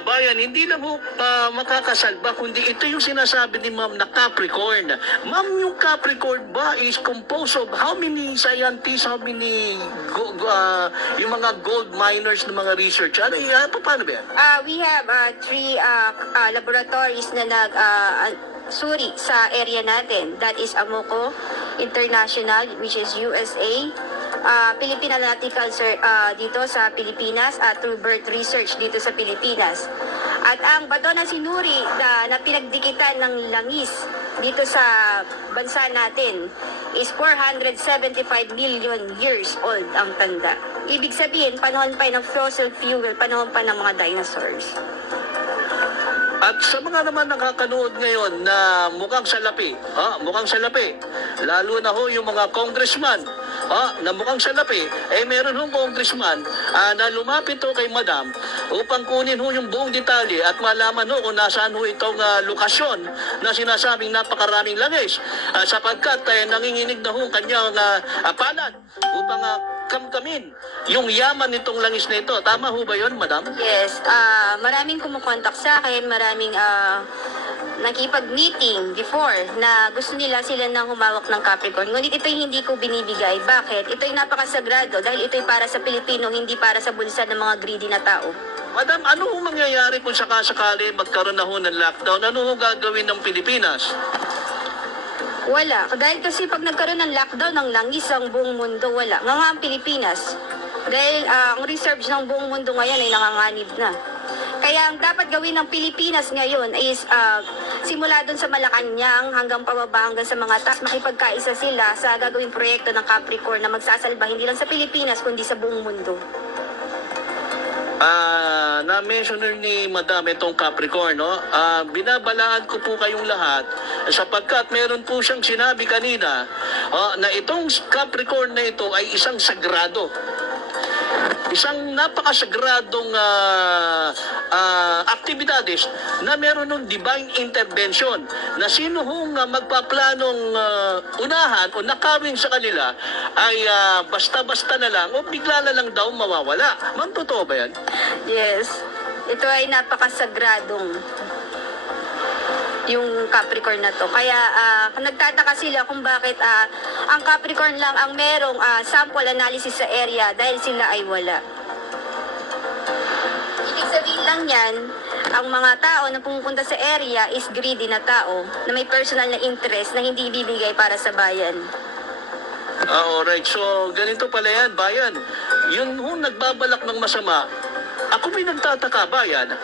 kababayan, hindi lang ho makakasalba, kundi ito yung sinasabi ni Ma'am na Capricorn. Ma'am, yung Capricorn ba is composed of how many scientists, how many yung mga gold miners ng mga research? Paano ba yan? We have three laboratories na suri sa area natin. That is Amoco International, which is USA, Philippine Analytical dito sa Pilipinas, at True Birth Research dito sa Pilipinas. At ang bato na sinuri na pinagdikitan ng langis dito sa bansa natin is 475 million years old ang tanda. Ibig sabihin, panahon pa ng fossil fuel, panahon pa ng mga dinosaurs. At sa mga naman nakakanood ngayon na mukhang salapi, lalo na ho yung mga congressman, na mukhang salapi, meron hong congressman na lumapit ho kay Madam upang kunin ho yung buong detalye at malaman ho kung nasaan ho itong lokasyon na sinasabing napakaraming langis, sapagkat nanginginig na ho kanyang palad upang kamkamin yung yaman nitong langis na ito. Tama ho ba yun, Madam? Yes, maraming kumukontak sa akin, maraming nakipag-meeting before na gusto nila sila nang humawak ng Capricorn. Ngunit ito'y hindi ko binibigay. Bakit? Ito'y napakasagrado dahil ito'y para sa Pilipino, hindi para sa bulsa ng mga greedy na tao. Madam, ano ho mangyayari kung sakasakali magkaroon na ho ng lockdown? Ano ho gagawin ng Pilipinas? Wala. Dahil kasi pag nagkaroon ng lockdown ng langis ang buong mundo, wala. Nga ang Pilipinas. Dahil ang reserves ng buong mundo ngayon ay nanganganib na. Kaya ang dapat gawin ng Pilipinas ngayon is simula doon sa Malacanang hanggang pababa hanggang sa mga taas, makipagkaisa sila sa gagawing proyekto ng Capricorn na magsasalba hindi lang sa Pilipinas kundi sa buong mundo. Na-mention ni Madam itong Capricorn, no? Binabalaan ko po kayong lahat sapagkat meron po siyang sinabi kanina na itong Capricorn na ito ay isang sagrado. Isang napakasagradong aktibidades na meron ng divine intervention na sino hong magpaplanong unahan o nakawin sa kanila ay basta-basta na lang o bigla na lang daw mawawala. Ma'am, totoo ba yan? Yes. Ito ay napakasagradong yung Capricorn na to. Kaya nagtataka sila kung bakit ang Capricorn lang ang merong sample analysis sa area dahil sila ay wala. Ibig sabihin lang yan, ang mga tao na pumupunta sa area is greedy na tao na may personal na interest na hindi ibibigay para sa bayan. Alright. So, ganito pala yan, bayan. Yun hong nagbabalak ng masama, ako may nagtataka, bayan,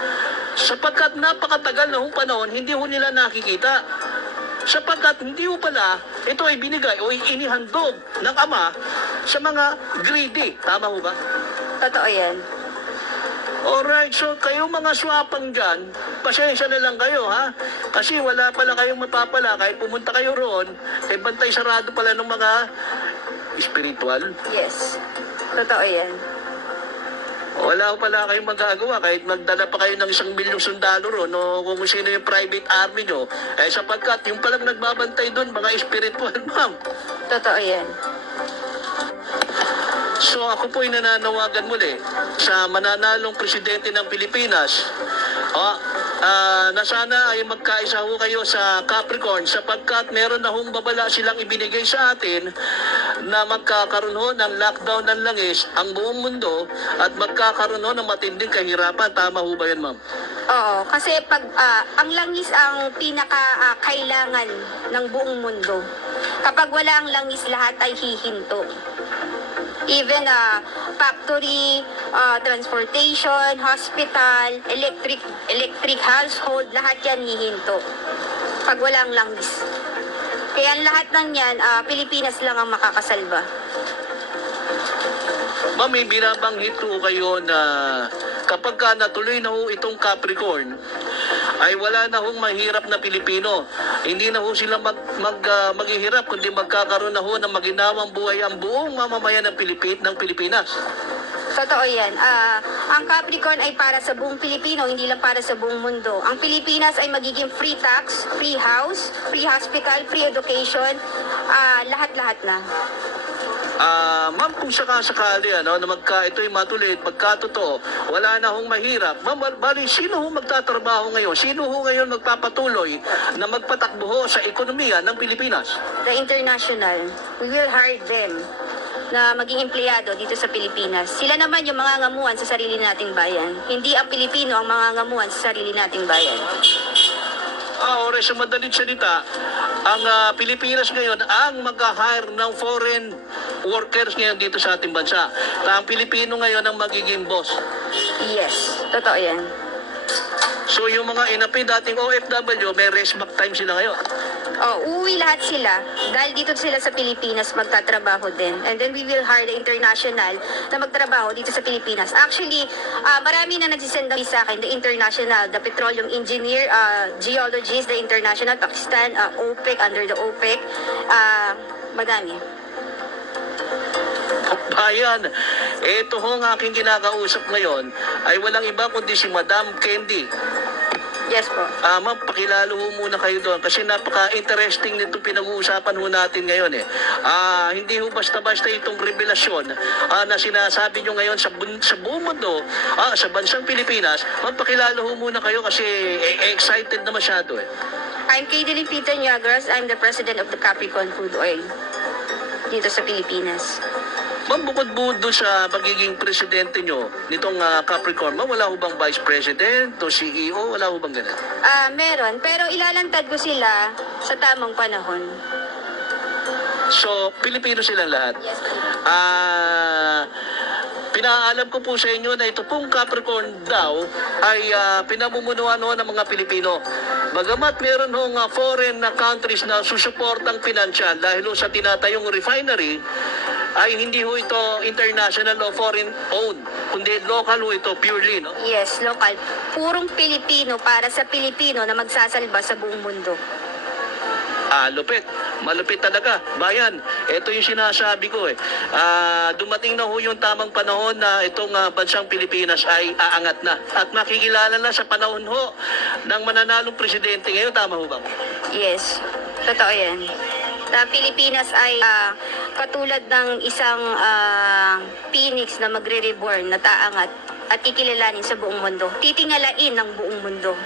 sapagkat napakatagal na hong panahon, hindi ho nila nakikita. Sapagkat hindi ho pala, ito ay binigay o inihandog ng Ama sa mga greedy. Tama ho ba? Totoo yan. Alright, so kayo mga swapang dyan, pasensya na lang kayo, ha? Kasi wala pala kayong mapapala, kahit pumunta kayo roon, bantay sarado pala ng mga spiritual. Yes. Totoo yan. Wala pala kayong magagawa kahit magdala pa kayo ng 1 milyong sundalo ron o kung sino yung private army nyo, sapagkat yung palang nagbabantay doon, mga spiritual, ma'am. Totoo yan. So ako po'y nananawagan muli sa mananalong presidente ng Pilipinas na sana ay magkaisa ho kayo sa Capricorn sapagkat meron na hong babala silang ibinigay sa atin na magkakaroon ho ng lockdown ng langis ang buong mundo at magkakaroon ho ng matinding kahirapan. Tama ho ba yan, ma'am? Oo, kasi pag ang langis ang pinaka-kailangan ng buong mundo. Kapag wala ang langis, lahat ay hihinto. Even factory, transportation, hospital, electric household, lahat yan hihinto. Pag wala ang langis. Kaya lahat ng yan, Pilipinas lang ang makakasalba. Ma'am, may binabanggit ko kayo na kapag natuloy na ho itong Capricorn, ay wala na hong mahirap na Pilipino. Hindi na ho sila maghihirap, kundi magkakaroon na ho ng maginawang buhay ang buong mamamayan ng Pilipinas. Totoo yan. Ang Capricorn ay para sa buong Pilipino, hindi lang para sa buong mundo. Ang Pilipinas ay magiging free tax, free house, free hospital, free education, lahat-lahat na. Ma'am, kung sakasakali na ito'y matuloy, magkatotoo, wala na hong mahirap. Ma'am, bali, sino ho magtatrabaho ngayon? Sino ho ngayon magpapatuloy na magpatakbo ho sa ekonomiya ng Pilipinas? The international, we will hire them na maging empleyado dito sa Pilipinas. Sila naman yung mga ngamuhan sa sarili nating bayan. Hindi ang Pilipino ang mga ngamuhan sa sarili nating bayan. Ore, sa madaling salita, ang Pilipinas ngayon ang mag-hire ng foreign workers ngayon dito sa ating bansa. Ang Pilipino ngayon ang magiging boss. Yes, totoo yan. So yung mga inapi dating OFW, may rest back time sila ngayon. Uuwi lahat sila dahil dito sila sa Pilipinas magtatrabaho din. And then we will hire the international na magtrabaho dito sa Pilipinas. Actually, marami na nagsisend sa akin, the international, the petroleum engineer, geologist, the international, Pakistan, OPEC, under the OPEC, madami. Bayan, ito ho ang aking kinakausap ngayon ay walang iba kundi si Madam Candy. Yes po. Ma'am, pakilalo ho muna kayo doon kasi napaka-interesting nitong pinag-uusapan ho natin ngayon eh. Hindi ho basta-basta itong revelasyon na sinasabi nyo ngayon sa buong mundo, sa bansang Pilipinas. Ma'am, pakilalo ho muna kayo kasi excited na masyado eh. I'm Kadeline Peter Nyagras. I'm the president of the Capricorn Crude Oil dito sa Pilipinas. Ma'am, bukod doon sa pagiging presidente nyo nitong Capricorn, ma'am, wala ho bang vice president o CEO? Wala ho bang ganun? Meron, pero ilalantad ko sila sa tamang panahon. So, Pilipino silang lahat. Yes, po. Pinaalam ko po sa inyo na ito pong Capricorn daw ay pinamumunuan ho ng mga Pilipino. Bagamat meron hong foreign countries na susuportang pinansyal dahil ho sa tinatayong refinery, ay hindi ho ito international o foreign owned, kundi local ho ito purely, no? Yes, local. Purong Pilipino para sa Pilipino na magsasalba sa buong mundo. Lupit. Malupit talaga. Bayan, ito yung sinasabi ko eh. Dumating na ho yung tamang panahon na itong bansang Pilipinas ay aangat na. At makikilala na sa panahon ho ng mananalong presidente ngayon. Tama ho ba? Yes, totoo yan. Na Pilipinas ay katulad ng isang phoenix na magre-reborn na taangat at kikilalanin sa buong mundo. Titingalain ng buong mundo.